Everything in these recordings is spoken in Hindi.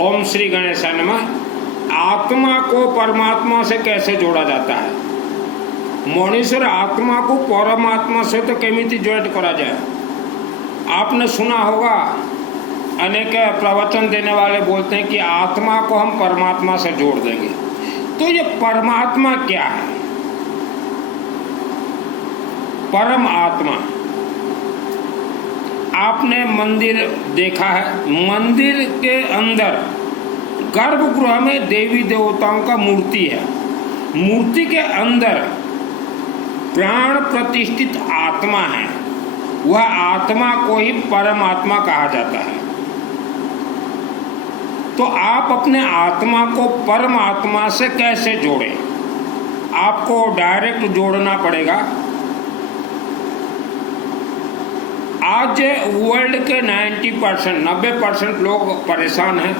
ओम श्री गणेशाय नमः। आत्मा को परमात्मा से कैसे जोड़ा जाता है? मणिश्वर आत्मा को परमात्मा से तो केमिति ज्वाइंट करा जाए? आपने सुना होगा, अनेक प्रवचन देने वाले बोलते हैं कि आत्मा को हम परमात्मा से जोड़ देंगे। तो ये परमात्मा क्या है? परम आत्मा। आपने मंदिर देखा है, मंदिर के अंदर गर्भगृह में देवी देवताओं का मूर्ति है। मूर्ति के अंदर प्राण प्रतिष्ठित आत्मा है। वह आत्मा को ही परमात्मा कहा जाता है। तो आप अपने आत्मा को परमात्मा से कैसे जोड़ें? आपको डायरेक्ट जोड़ना पड़ेगा। आज वर्ल्ड के 90% लोग परेशान हैं,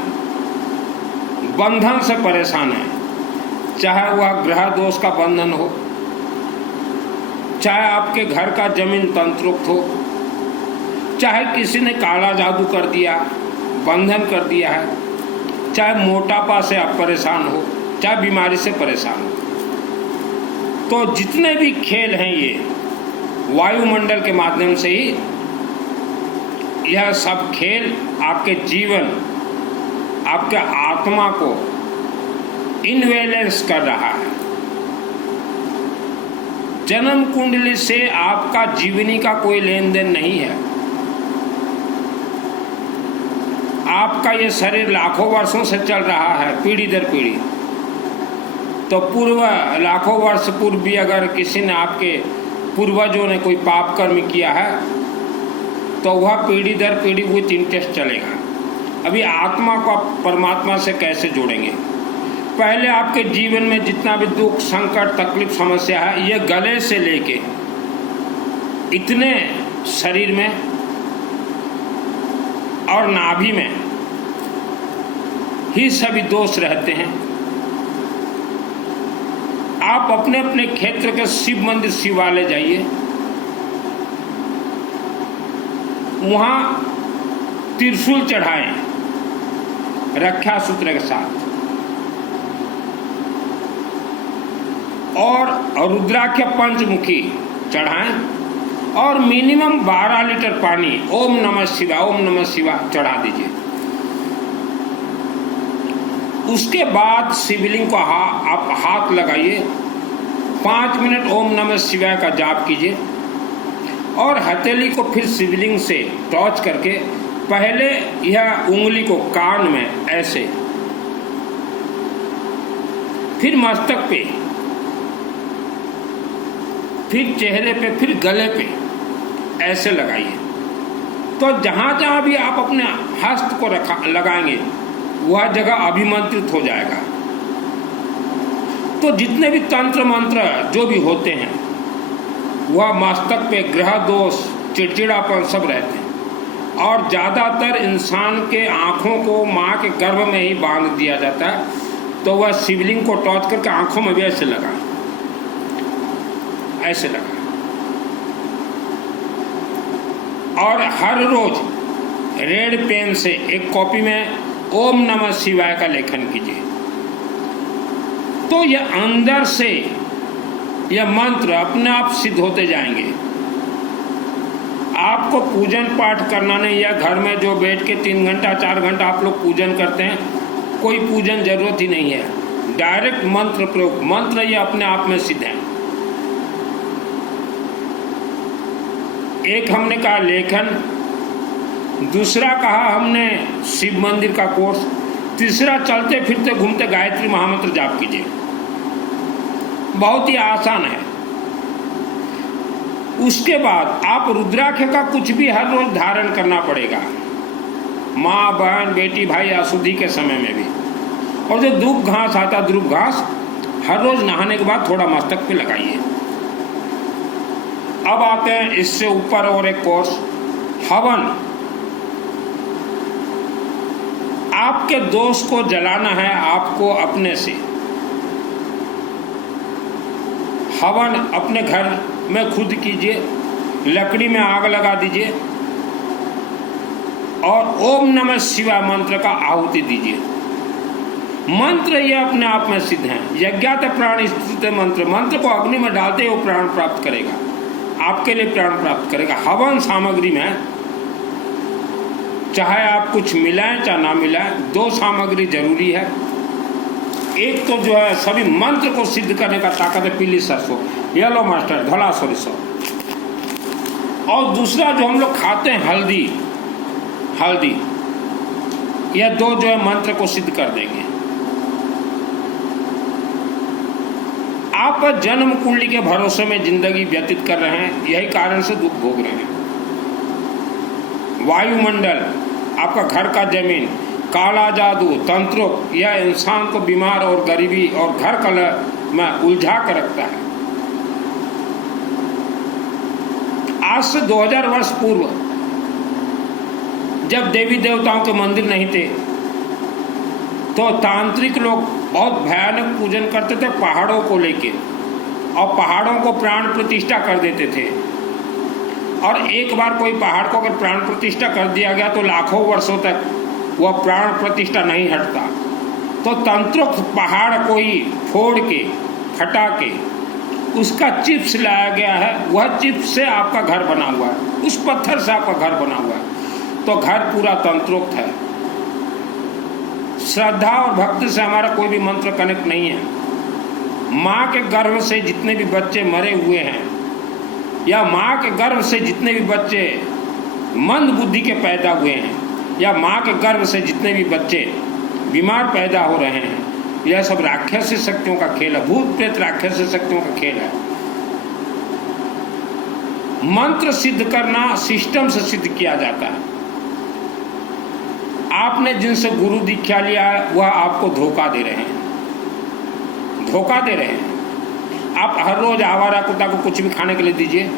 बंधन से परेशान हैं। चाहे वह ग्रह दोष का बंधन हो, चाहे आपके घर का जमीन तंत्रुक्त हो, चाहे किसी ने काला जादू कर दिया, बंधन कर दिया है, चाहे मोटापा से आप परेशान हो, चाहे बीमारी से परेशान हो। तो जितने भी खेल हैं ये वायुमंडल के माध्यम से ही, यह सब खेल आपके जीवन, आपके आत्मा को इनवैलेंस कर रहा है। जन्म कुंडली से आपका जीवनी का कोई लेन देन नहीं है। आपका ये शरीर लाखों वर्षों से चल रहा है, पीढ़ी दर पीढ़ी। तो लाखों वर्ष पूर्व भी अगर किसी ने, आपके पूर्वजों ने कोई पाप कर्म किया है, तो वह पीढ़ी दर पीढ़ी विथ इंटरेस्ट चलेगा। अभी आत्मा को आप परमात्मा से कैसे जोड़ेंगे? पहले आपके जीवन में जितना भी दुख, संकट, तकलीफ, समस्या है, ये गले से लेके इतने शरीर में और नाभि में ही सभी दोष रहते हैं। आप अपने अपने क्षेत्र के शिव मंदिर, शिवालय जाइए, वहां त्रिशूल चढ़ाएं रक्षा सूत्र के साथ, और रुद्राक्ष पंचमुखी चढ़ाएं, और मिनिमम 12 लीटर पानी ओम नमः शिवाय चढ़ा दीजिए। उसके बाद शिवलिंग को आप हाथ लगाइए, 5 मिनट ओम नमः शिवाय का जाप कीजिए, और हथेली को फिर शिवलिंग से टच करके पहले यह उंगली को कान में ऐसे, फिर मस्तक पे, फिर चेहरे पे, फिर गले पे ऐसे लगाइए। तो जहां जहां भी आप अपने हस्त को लगाएंगे, वह जगह अभिमंत्रित हो जाएगा। तो जितने भी तंत्र मंत्र जो भी होते हैं, वह मस्तक पे ग्रह दोष, चिड़चिड़ापन सब रहते हैं। और ज़्यादातर इंसान के आँखों को माँ के गर्भ में ही बांध दिया जाता है। तो वह शिवलिंग को टच करके आँखों में भी ऐसे लगा, ऐसे लगा। और हर रोज रेड पेन से एक कॉपी में ओम नमः शिवाय का लेखन कीजिए। तो यह अंदर से यह मंत्र अपने आप सिद्ध होते जाएंगे। आपको पूजन पाठ करना नहीं, या घर में जो बैठ के 3 घंटा 4 घंटा आप लोग पूजन करते हैं, कोई पूजन जरूरत ही नहीं है। डायरेक्ट मंत्र प्रयोग, मंत्र ये अपने आप में सिद्ध है। एक हमने कहा लेखन, दूसरा कहा हमने शिव मंदिर का कोर्स, तीसरा चलते फिरते घूमते गायत्री महामंत्र जाप कीजिए। बहुत ही आसान है। उसके बाद आप रुद्राक्ष का कुछ भी हर रोज धारण करना पड़ेगा, माँ, बहन, बेटी, भाई, अशुद्धि के समय में भी। और जो धूप घास आता, ध्रुव घास, हर रोज नहाने के बाद थोड़ा मस्तक पे लगाइए। अब आते हैं इससे ऊपर और एक कोर्स, हवन। आपके दोष को जलाना है आपको अपने से। हवन अपने घर में खुद कीजिए, लकड़ी में आग लगा दीजिए, और ओम नमः शिवाय मंत्र का आहुति दीजिए। मंत्र ये अपने आप में सिद्ध है। यज्ञात प्राण स्थित मंत्र, मंत्र को अग्नि में डालते वो प्राण प्राप्त करेगा, आपके लिए प्राण प्राप्त करेगा। हवन सामग्री में चाहे आप कुछ मिलाएं चाहे ना मिलाएं, 2 सामग्री जरूरी है। एक तो जो है सभी मंत्र को सिद्ध करने का ताकत है पीली सरसों, येलो मस्टर्ड, धला सरिसो, और दूसरा जो हम लोग खाते हैं हल्दी, यह 2 जो है मंत्र को सिद्ध कर देंगे। आप जन्म कुंडली के भरोसे में जिंदगी व्यतीत कर रहे हैं, यही कारण से दुख भोग रहे हैं। वायुमंडल, आपका घर का जमीन, काला जादू, तंत्रों, यह इंसान को बीमार और गरीबी और घर कलह में उलझा कर रखता है। आज से 2000 वर्ष पूर्व जब देवी देवताओं के मंदिर नहीं थे तो तांत्रिक लोग बहुत भयानक पूजन करते थे पहाड़ों को लेके, और पहाड़ों को प्राण प्रतिष्ठा कर देते थे। और एक बार कोई पहाड़ को अगर प्राण प्रतिष्ठा कर दिया गया तो लाखों वर्षों तक वह प्राण प्रतिष्ठा नहीं हटता। तो तंत्रोक्त पहाड़ को ही फोड़ के हटा के उसका चिप्स लाया गया है, वह चिप्स से आपका घर बना हुआ है, उस पत्थर से आपका घर बना हुआ है। तो घर पूरा तंत्रोक्त है। श्रद्धा और भक्ति से हमारा कोई भी मंत्र कनेक्ट नहीं है। माँ के गर्भ से जितने भी बच्चे मरे हुए हैं, या माँ के गर्भ से जितने भी बच्चे मंद बुद्धि के पैदा हुए हैं, या माँ के गर्भ से जितने भी बच्चे बीमार पैदा हो रहे हैं, यह सब राक्षसी शक्तियों का खेल है। भूत प्रेत राक्षसी शक्तियों का खेल है। मंत्र सिद्ध करना सिस्टम से सिद्ध किया जाता है। आपने जिनसे गुरु दीक्षा लिया है वह आपको धोखा दे रहे हैं, आप हर रोज आवारा कुत्ता को कुछ भी खाने के लिए दीजिए,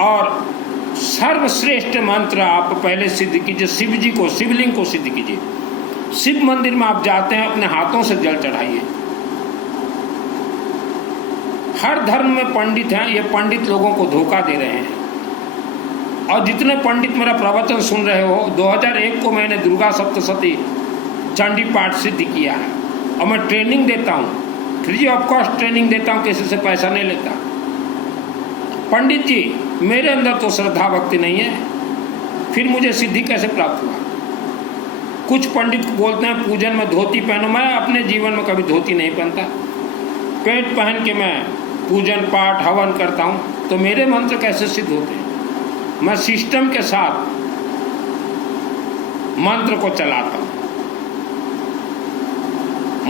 और सर्वश्रेष्ठ मंत्र आप पहले सिद्ध कीजिए। शिव जी को, शिवलिंग को सिद्ध कीजिए। शिव मंदिर में आप जाते हैं, अपने हाथों से जल चढ़ाइए। हर धर्म में पंडित हैं, ये पंडित लोगों को धोखा दे रहे हैं। और जितने पंडित मेरा प्रवचन सुन रहे हो, 2001 को मैंने दुर्गा सप्तशती चंडी पाठ सिद्ध किया है, और मैं ट्रेनिंग देता हूँ, फ्री ऑफ कॉस्ट ट्रेनिंग देता हूँ, किसी से पैसा नहीं लेता। पंडित जी, मेरे अंदर तो श्रद्धा भक्ति नहीं है, फिर मुझे सिद्धि कैसे प्राप्त हुआ? कुछ पंडित बोलते हैं पूजन में धोती पहनो, मैं अपने जीवन में कभी धोती नहीं पहनता, पेंट पहन के मैं पूजन पाठ हवन करता हूँ, तो मेरे मंत्र कैसे सिद्ध होते हैं? मैं सिस्टम के साथ मंत्र को चलाता हूँ।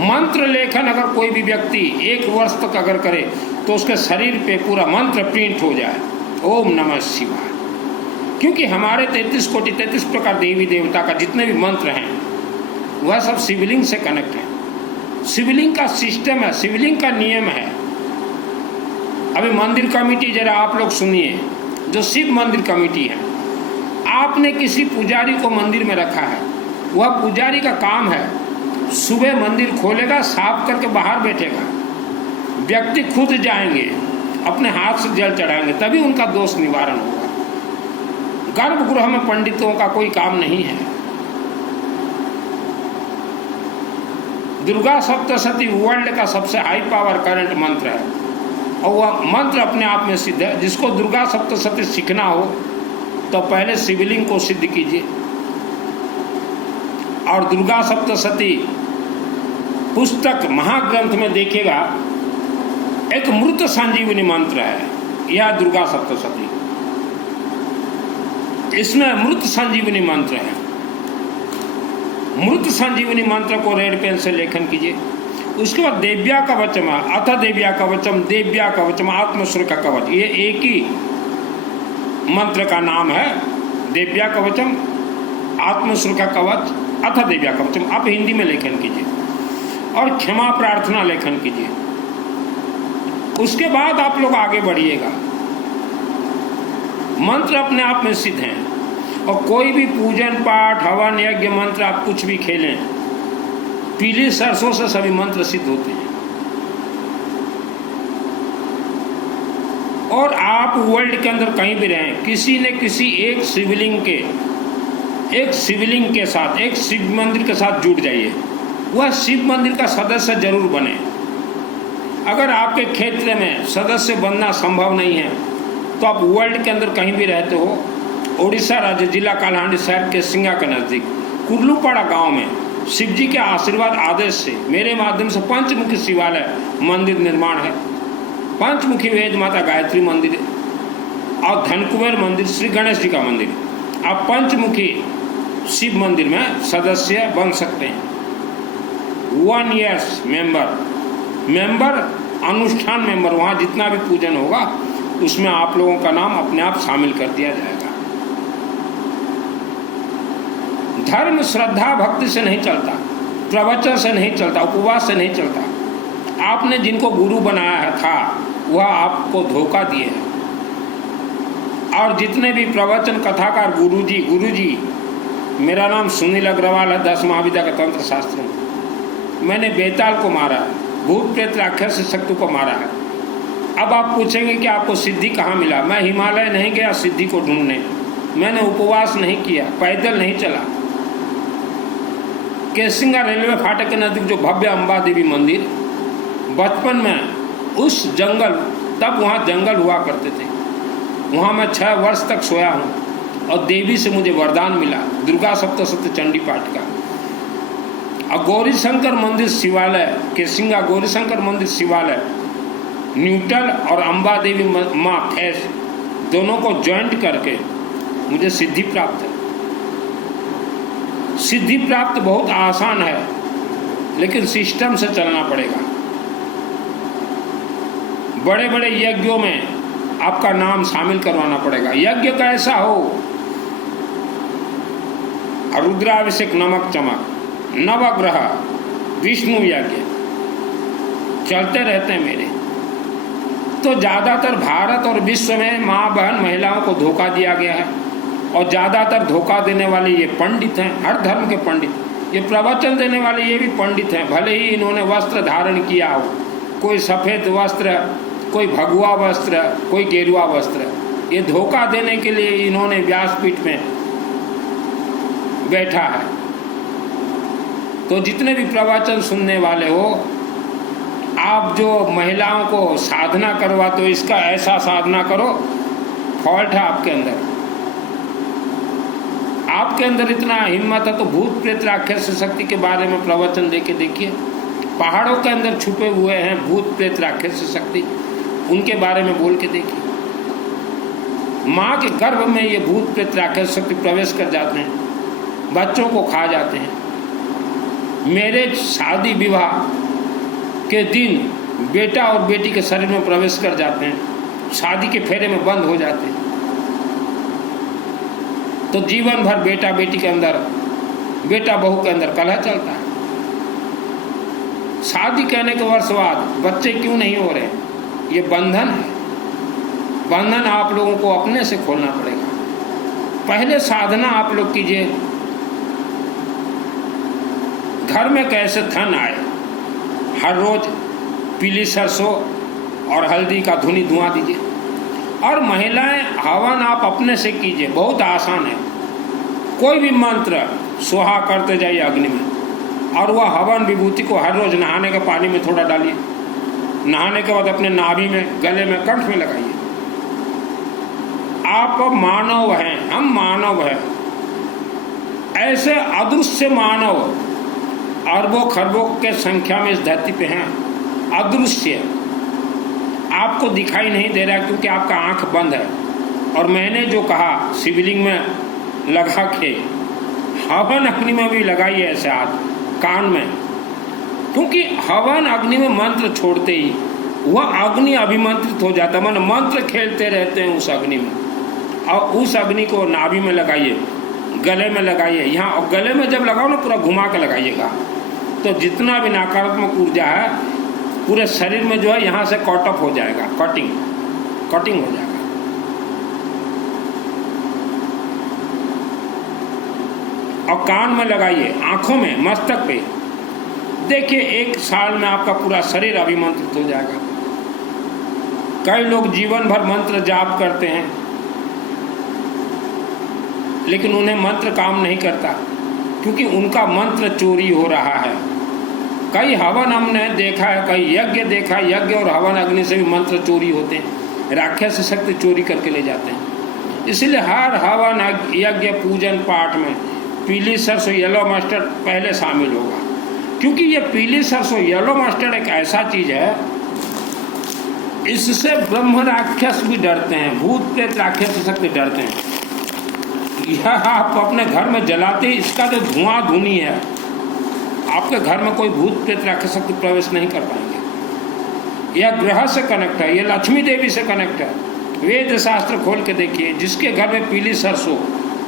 मंत्र लेखन अगर कोई भी व्यक्ति 1 वर्ष तक अगर करे तो उसके शरीर पे पूरा मंत्र प्रिंट हो जाए, ओम नमः शिवाय। क्योंकि हमारे 33 कोटि 33 प्रकार देवी देवता का जितने भी मंत्र हैं वह सब शिवलिंग से कनेक्ट है। शिवलिंग का सिस्टम है, शिवलिंग का नियम है। अभी मंदिर कमेटी जरा आप लोग सुनिए, जो शिव मंदिर कमेटी है, आपने किसी पुजारी को मंदिर में रखा है, वह पुजारी का काम है सुबह मंदिर खोलेगा, साफ करके बाहर बैठेगा, व्यक्ति खुद जाएंगे, अपने हाथ से जल चढ़ाएंगे, तभी उनका दोष निवारण होगा। गर्भगृह में पंडितों का कोई काम नहीं है। दुर्गा सप्तशती वर्ल्ड का सबसे हाई पावर करंट मंत्र है, और वह मंत्र अपने आप में सिद्ध है। जिसको दुर्गा सप्तशती सीखना हो तो पहले शिवलिंग को सिद्ध कीजिए, और दुर्गा सप्तशती पुस्तक महाग्रंथ में देखिएगा, एक मृत संजीवनी मंत्र है यह दुर्गा सप्तशती, इसमें मृत संजीवनी मंत्र है। मृत संजीवनी मंत्र को रेड पेन से लेखन कीजिए। उसके बाद देव्या कवचम, अथ देव्या कवचम आत्मसुरक्षा कवच, ये एक ही मंत्र का नाम है। देव्या कवचम आत्मसुरक्षा कवच अथ देव्या कवचम, आप हिंदी में लेखन कीजिए, और क्षमा प्रार्थना लेखन कीजिए। उसके बाद आप लोग आगे बढ़िएगा। मंत्र अपने आप में सिद्ध हैं, और कोई भी पूजन पाठ हवन यज्ञ मंत्र आप कुछ भी खेलें, पीली सरसों से सभी मंत्र सिद्ध होते हैं। और आप वर्ल्ड के अंदर कहीं भी रहें, किसी न किसी एक शिवलिंग के एक शिवलिंग के साथ, एक शिव मंदिर के साथ जुड़ जाइए, वह शिव मंदिर का सदस्य जरूर बने। अगर आपके क्षेत्र में सदस्य बनना संभव नहीं है तो आप वर्ल्ड के अंदर कहीं भी रहते हो, उड़ीसा राज्य, जिला कालाहांडी शहर के सिंगा के नज़दीक कुर्लूपाड़ा गांव में शिव जी के आशीर्वाद आदेश से मेरे माध्यम से पंचमुखी शिवालय मंदिर निर्माण है। पंचमुखी वेद माता गायत्री मंदिर और धनकुबेर मंदिर, श्री गणेश जी का मंदिर। आप पंचमुखी शिव मंदिर में सदस्य बन सकते हैं। 1 ईयर्स मेंबर अनुष्ठान मेंबर, वहाँ जितना भी पूजन होगा उसमें आप लोगों का नाम अपने आप शामिल कर दिया जाएगा। धर्म श्रद्धा भक्ति से नहीं चलता, प्रवचन से नहीं चलता, उपवास से नहीं चलता। आपने जिनको गुरु बनाया था वह आपको धोखा दिए हैं। और जितने भी प्रवचन कथाकार गुरुजी, मेरा नाम सुनील अग्रवाल है, 10 महाविद्या का तंत्र शास्त्र में मैंने बेताल को मारा है, भूत प्रेत राक्षस से शक्ति को मारा है। अब आप पूछेंगे कि आपको सिद्धि कहाँ मिला? मैं हिमालय नहीं गया सिद्धि को ढूंढने, मैंने उपवास नहीं किया, पैदल नहीं चला। केसिंगा रेलवे फाटक के नजदीक जो भव्य अम्बा देवी मंदिर, बचपन में उस जंगल, तब वहाँ जंगल हुआ करते थे, वहाँ मैं 6 वर्ष तक सोया हूँ और देवी से मुझे वरदान मिला दुर्गा सप्तशती चंडी पाठ का। और गौरी शंकर मंदिर शिवालय, केसिंगा गौरी शंकर मंदिर शिवालय, न्यूटल और अम्बा देवी माँ फैस दोनों को ज्वाइंट करके मुझे सिद्धि प्राप्त है। सिद्धि प्राप्त बहुत आसान है, लेकिन सिस्टम से चलना पड़ेगा। बड़े बड़े यज्ञों में आपका नाम शामिल करवाना पड़ेगा। यज्ञ कैसा हो? रुद्राभिषेक, नमक चमक, नवग्रह, विष्णु यज्ञ चलते रहते हैं मेरे। तो ज़्यादातर भारत और विश्व में माँ बहन महिलाओं को धोखा दिया गया है, और ज़्यादातर धोखा देने वाले ये पंडित हैं, हर धर्म के पंडित। ये प्रवचन देने वाले ये भी पंडित हैं, भले ही इन्होंने वस्त्र धारण किया हो, कोई सफ़ेद वस्त्र, कोई भगवा वस्त्र, कोई गेरुआ वस्त्र। ये धोखा देने के लिए इन्होंने व्यासपीठ में बैठा है। तो जितने भी प्रवचन सुनने वाले हो, आप जो महिलाओं को साधना करवाते हो, इसका ऐसा साधना करो, फॉल्ट है आपके अंदर। आपके अंदर इतना हिम्मत है तो भूत प्रेत राक्षस शक्ति के बारे में प्रवचन देके देखिए। पहाड़ों के अंदर छुपे हुए हैं भूत प्रेत राक्षस शक्ति, उनके बारे में बोल के देखिए। माँ के गर्भ में ये भूत प्रेत राक्षस शक्ति प्रवेश कर जाते हैं, बच्चों को खा जाते हैं। मेरे शादी विवाह के दिन बेटा और बेटी के शरीर में प्रवेश कर जाते हैं, शादी के फेरे में बंद हो जाते हैं। तो जीवन भर बेटा बेटी के अंदर, बेटा बहू के अंदर कलह चलता है। शादी कहने के वर्ष बाद बच्चे क्यों नहीं हो रहे? ये बंधन है। बंधन आप लोगों को अपने से खोलना पड़ेगा। पहले साधना आप लोग कीजिए, घर में कैसे धन आए। हर रोज पीली सरसों और हल्दी का धुनी धुआं दीजिए। और महिलाएं, हवन आप अपने से कीजिए, बहुत आसान है। कोई भी मंत्र सुहा करते जाइए अग्नि में, और वह हवन विभूति को हर रोज नहाने के पानी में थोड़ा डालिए। नहाने के बाद अपने नाभि में, गले में, कंठ में लगाइए। आप मानव हैं, हम मानव हैं। ऐसे अदृश्य मानव अरबों खरबों के संख्या में इस धरती पे हैं। अदृश्य, आपको दिखाई नहीं दे रहा क्योंकि आपका आंख बंद है। और मैंने जो कहा शिवलिंग में लगा के, हवन अग्नि में भी लगाइए ऐसे हाथ कान में, क्योंकि हवन अग्नि में मंत्र छोड़ते ही वह अग्नि अभिमंत्रित हो जाता है। मन मंत्र खेलते रहते हैं उस अग्नि में। और उस अग्नि को नाभि में लगाइए, गले में लगाइए। यहाँ और गले में जब लगाओ ना, पूरा घुमा के लगाइएगा, तो जितना भी नकारात्मक ऊर्जा है पूरे शरीर में जो है यहाँ से कट ऑफ हो जाएगा, कटिंग हो जाएगा। और कान में लगाइए, आंखों में, मस्तक पे। देखिए 1 साल में आपका पूरा शरीर अभिमंत्रित हो जाएगा। कई लोग जीवन भर मंत्र जाप करते हैं, लेकिन उन्हें मंत्र काम नहीं करता, क्योंकि उनका मंत्र चोरी हो रहा है। कई हवन हमने देखा है, कई यज्ञ देखा, यज्ञ और हवन अग्नि से भी मंत्र चोरी होते हैं, राक्षस शक्ति चोरी करके ले जाते हैं। इसलिए हर हवन यज्ञ पूजन पाठ में पीली सरसों येलो मस्टर्ड पहले शामिल होगा, क्योंकि ये पीली सरसों येलो मस्टर्ड एक ऐसा चीज है, इससे ब्रह्म राक्षस भी डरते हैं, भूत प्रेत राक्षस शक्ति डरते हैं। यह आप अपने घर में जलाते ही इसका जो धुआं धुनी है, आपके घर में कोई भूत प्रेत राक्षस शक्ति प्रवेश नहीं कर पाएंगे। यह ग्रह से कनेक्ट है, यह लक्ष्मी देवी से कनेक्ट है। वेद शास्त्र खोल के देखिए, जिसके घर में पीली सरसों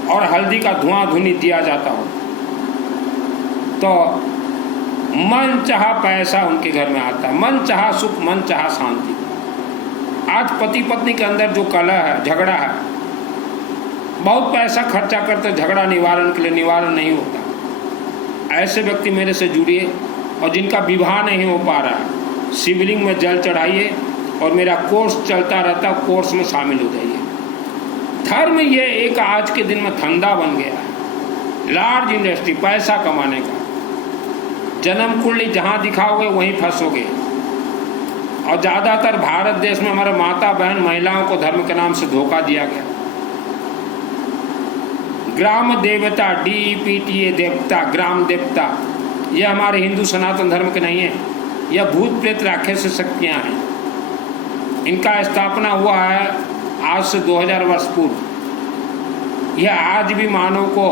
और हल्दी का धुआं धुनी दिया जाता हो तो मन चाहा पैसा उनके घर में आता है, मन चाहा सुख, मन चाहा शांति। आज पति पत्नी के अंदर जो कलह है, झगड़ा है, बहुत पैसा खर्चा करते झगड़ा निवारण के लिए, निवारण नहीं होता। ऐसे व्यक्ति मेरे से जुड़िए, और जिनका विवाह नहीं हो पा रहा है, शिवलिंग में जल चढ़ाइए और मेरा कोर्स चलता रहता, कोर्स में शामिल हो जाइए। धर्म ये एक आज के दिन में धंधा बन गया है, लार्ज इंडस्ट्री, पैसा कमाने का। जन्म कुंडली जहाँ दिखाओगे वहीं फंसोगे। और ज़्यादातर भारत देश में हमारे माता बहन महिलाओं को धर्म के नाम से धोखा दिया गया। ग्राम देवता, DPTA देवता, ग्राम देवता, ये हमारे हिंदू सनातन धर्म के नहीं है, यह भूत प्रेत राक्षस शक्तियाँ हैं। इनका स्थापना हुआ है आज से 2000 वर्ष पूर्व। यह आज भी मानव को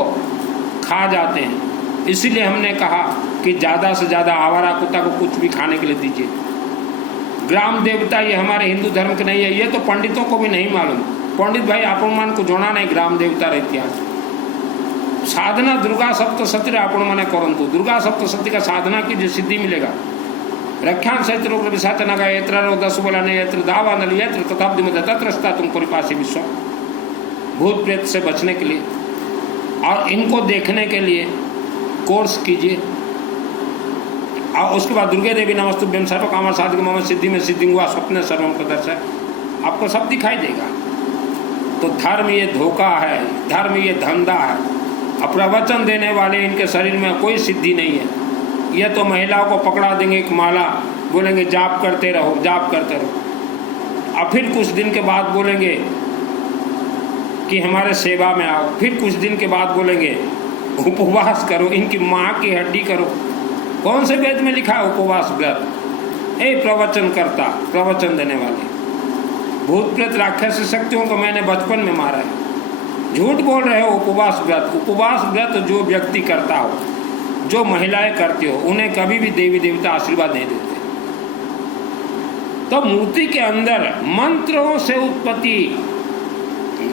खा जाते हैं। इसीलिए हमने कहा कि ज़्यादा से ज़्यादा आवारा कुत्ता को कुछ भी खाने के लिए दीजिए। ग्राम देवता ये हमारे हिंदू धर्म के नहीं है, ये तो पंडितों को भी नहीं मालूम। पंडित भाई आपण मान को जोड़ा नहीं, ग्राम देवता रहती है। साधना दुर्गा सप्तशती आपण माने करंतु, दुर्गा सप्तशती का साधना की जो सिद्धि मिलेगा। रख्यान सहित रोग विषात नगा यत्र रो 10 बोला नहीं यत्र दावा नल यत्र तथाब्दि में तत्रस्ता तुम परिपासी विश्व। भूत प्रेत से बचने के लिए और इनको देखने के लिए कोर्स कीजिए। और उसके बाद दुर्गे देवी नमस्तुभ्यं सर्व कामर साधिक मम सिद्धि में सिद्धि हुआ स्वप्न सर्वम प्रदर्शक, आपको सब दिखाई देगा। तो धर्म ये धोखा है, धर्म ये धंधा है। अब प्रवचन देने वाले इनके शरीर में कोई सिद्धि नहीं है। ये तो महिलाओं को पकड़ा देंगे एक माला, बोलेंगे जाप करते रहो, जाप करते रहो। और फिर कुछ दिन के बाद बोलेंगे कि हमारे सेवा में आओ। फिर कुछ दिन के बाद बोलेंगे उपवास करो, इनकी माँ की हड्डी करो। कौन से वेद में लिखा है उपवास व्रत? प्रवचन करता, प्रवचन देने वाले भूत प्रेत राक्षस शक्तियों को मैंने बचपन में मारा है। झूठ बोल रहे हो। उपवास व्रत, उपवास व्रत जो व्यक्ति करता हो, जो महिलाएं करती हो, उन्हें कभी भी देवी देवता आशीर्वाद नहीं देते। तो मूर्ति के अंदर मंत्रों से उत्पत्ति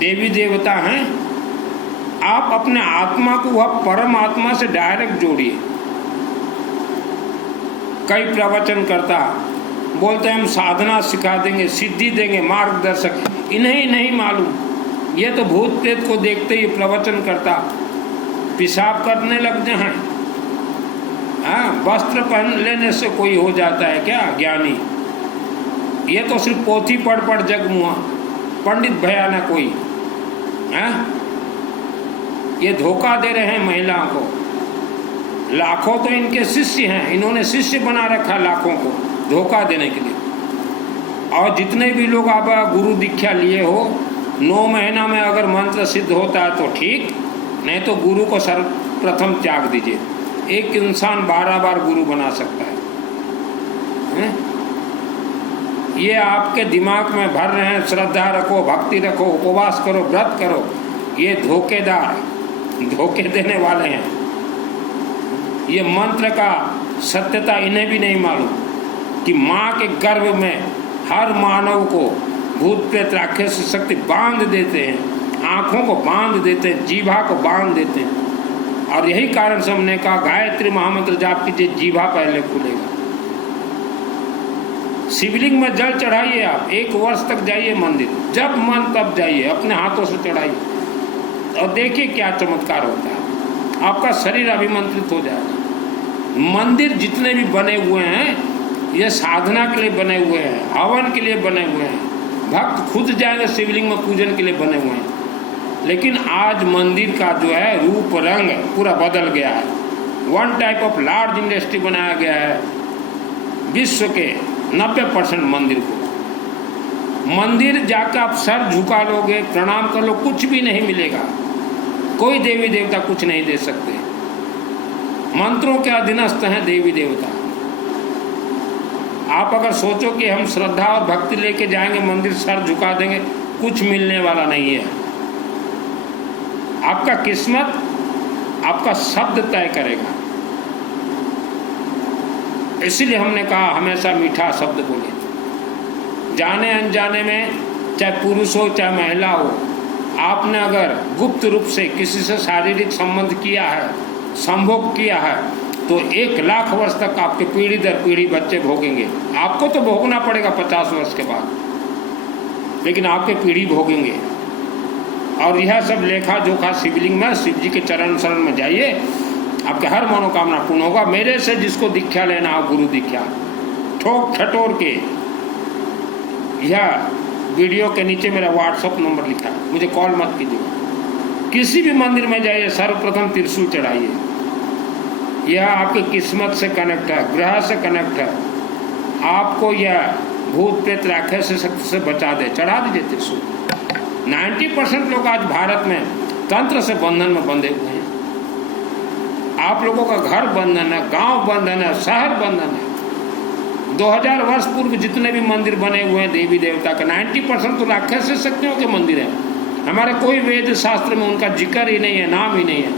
देवी देवता हैं। आप अपने आत्मा को वह परम आत्मा से डायरेक्ट जोड़िए। कई प्रवचन करता बोलते हैं हम साधना सिखा देंगे, सिद्धि देंगे, मार्गदर्शक, इन्हें नहीं मालूम। ये तो भूत प्रेत को देखते ही प्रवचन करता पेशाब करने लगते हैं। हाँ, वस्त्र पहन लेने से कोई हो जाता है क्या ज्ञानी? ये तो सिर्फ पोथी पढ़ जग मुआ, पंडित भया ना कोई। हाँ, ये धोखा दे रहे हैं महिलाओं को। लाखों तो इनके शिष्य हैं, इन्होंने शिष्य बना रखा लाखों को धोखा देने के लिए। और जितने भी लोग आप गुरु दीक्षा लिए हो, 9 महीना में अगर मंत्र सिद्ध होता है तो ठीक, नहीं तो गुरु को सर्वप्रथम त्याग दीजिए। एक इंसान 12 बार गुरु बना सकता है। ये आपके दिमाग में भर रहे हैं, श्रद्धा रखो, भक्ति रखो, उपवास करो, व्रत करो। ये धोखेदार, धोखे देने वाले हैं। ये मंत्र का सत्यता इन्हें भी नहीं मालूम कि माँ के गर्भ में हर मानव को भूत प्रेत राक्षस शक्ति बांध देते हैं, आँखों को बांध देते हैं, जीभा को बांध देते हैं। और यही कारण से हमने कहा गायत्री महामंत्र जाप कीजिए, जीभा पहले खुलेगा। शिवलिंग में जल चढ़ाइए, आप 1 वर्ष तक जाइए मंदिर, जब मन तब जाइए, अपने हाथों से चढ़ाइए और देखिए क्या चमत्कार होता है। आपका शरीर अभिमंत्रित हो जाएगा। मंदिर जितने भी बने हुए हैं ये साधना के लिए बने हुए हैं, हवन के लिए बने हुए हैं। भक्त खुद जाएंगे शिवलिंग में पूजन के लिए बने हुए हैं। लेकिन आज मंदिर का जो है रूप रंग पूरा बदल गया है। One type of large industry बनाया गया है विश्व के 90% मंदिर को। मंदिर जाकर आप सर झुका लोगे, प्रणाम कर लो, कुछ भी नहीं मिलेगा। कोई देवी देवता कुछ नहीं दे सकते। मंत्रों के अधीनस्थ हैं देवी देवता। आप अगर सोचो कि हम श्रद्धा और भक्ति लेके जाएंगे मंदिर, सर झुका देंगे, कुछ मिलने वाला नहीं है। आपका किस्मत आपका शब्द तय करेगा। इसीलिए हमने कहा हमेशा मीठा शब्द बोले। जाने अनजाने में, चाहे पुरुष हो चाहे महिला हो, आपने अगर गुप्त रूप से किसी से शारीरिक संबंध किया है, संभोग किया है, तो 1,00,000 वर्ष तक आपके पीढ़ी दर पीढ़ी बच्चे भोगेंगे। आपको तो भोगना पड़ेगा 50 वर्ष के बाद, लेकिन आपके पीढ़ी भोगेंगे। और यह सब लेखा जोखा शिवलिंग में, शिव जी के चरण शरण में जाइए, आपके हर मनोकामना पूर्ण होगा। मेरे से जिसको दीक्षा लेना हो, गुरु दीक्षा, ठोक ठटोर के, यह वीडियो के नीचे मेरा व्हाट्सअप नंबर लिखा है, मुझे कॉल मत कीजिए। किसी भी मंदिर में जाइए, सर्वप्रथम त्रिशूल चढ़ाइए। यह आपकी किस्मत से कनेक्ट है, ग्रह से कनेक्ट है। आपको यह भूत प्रेत राक्षस शक्ति से बचा दे, चढ़ा दीजिए त्रिशूल। 90% लोग आज भारत में तंत्र से बंधन में बंधे हुए हैं। आप लोगों का घर बंधन है, गांव बंधन है, शहर बंधन है। 2000 वर्ष पूर्व जितने भी मंदिर बने हुए हैं देवी देवता के, 90% तो राक्षस शक्तियों के मंदिर हैं। हमारे कोई वेद शास्त्र में उनका जिक्र ही नहीं है, नाम ही नहीं है।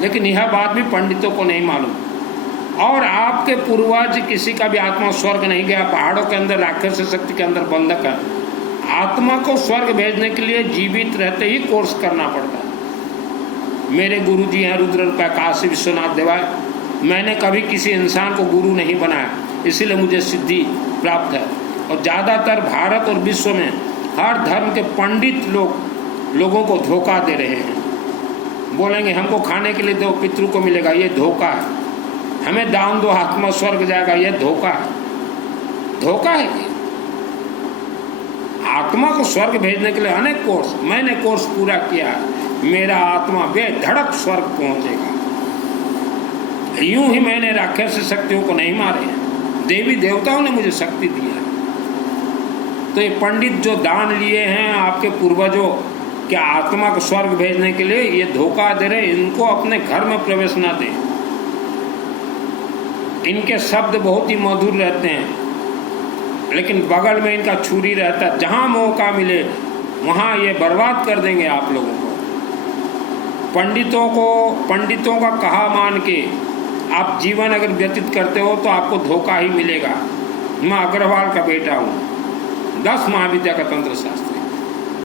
लेकिन यह बात भी पंडितों को नहीं मालूम। और आपके पूर्वज किसी का भी आत्मा स्वर्ग नहीं गया, पहाड़ों के अंदर राक्षस शक्ति के अंदर बंधक है। आत्मा को स्वर्ग भेजने के लिए जीवित रहते ही कोर्स करना पड़ता है। मेरे गुरु जी हैं रुद्र काशी विश्वनाथ देवाय। मैंने कभी किसी इंसान को गुरु नहीं बनाया, इसीलिए मुझे सिद्धि प्राप्त है। और ज़्यादातर भारत और विश्व में हर धर्म के पंडित लोगों को धोखा दे रहे हैं। बोलेंगे हमको खाने के लिए दो, पितृ को मिलेगा, ये धोखा है। हमें दान दो, आत्मा स्वर्ग जाएगा, ये धोखा है। धोखा है कि आत्मा को स्वर्ग भेजने के लिए अनेक कोर्स, मैंने कोर्स पूरा किया है। मेरा आत्मा बेधड़क स्वर्ग पहुंचेगा। यूं ही मैंने राक्षस शक्तियों को नहीं मारे, देवी देवताओं ने मुझे शक्ति दी है। तो ये पंडित जो दान लिए हैं आपके पूर्वजों के आत्मा को स्वर्ग भेजने के लिए, ये धोखा दे रहे। इनको अपने घर में प्रवेश ना दें। इनके शब्द बहुत ही मधुर रहते हैं, लेकिन बगल में इनका छुरी रहता है। जहां मौका मिले वहां ये बर्बाद कर देंगे आप लोगों को। पंडितों का कहा मान के आप जीवन अगर व्यतीत करते हो तो आपको धोखा ही मिलेगा। मैं अग्रवाल का बेटा हूँ, 10 महाविद्या का तंत्र शास्त्री।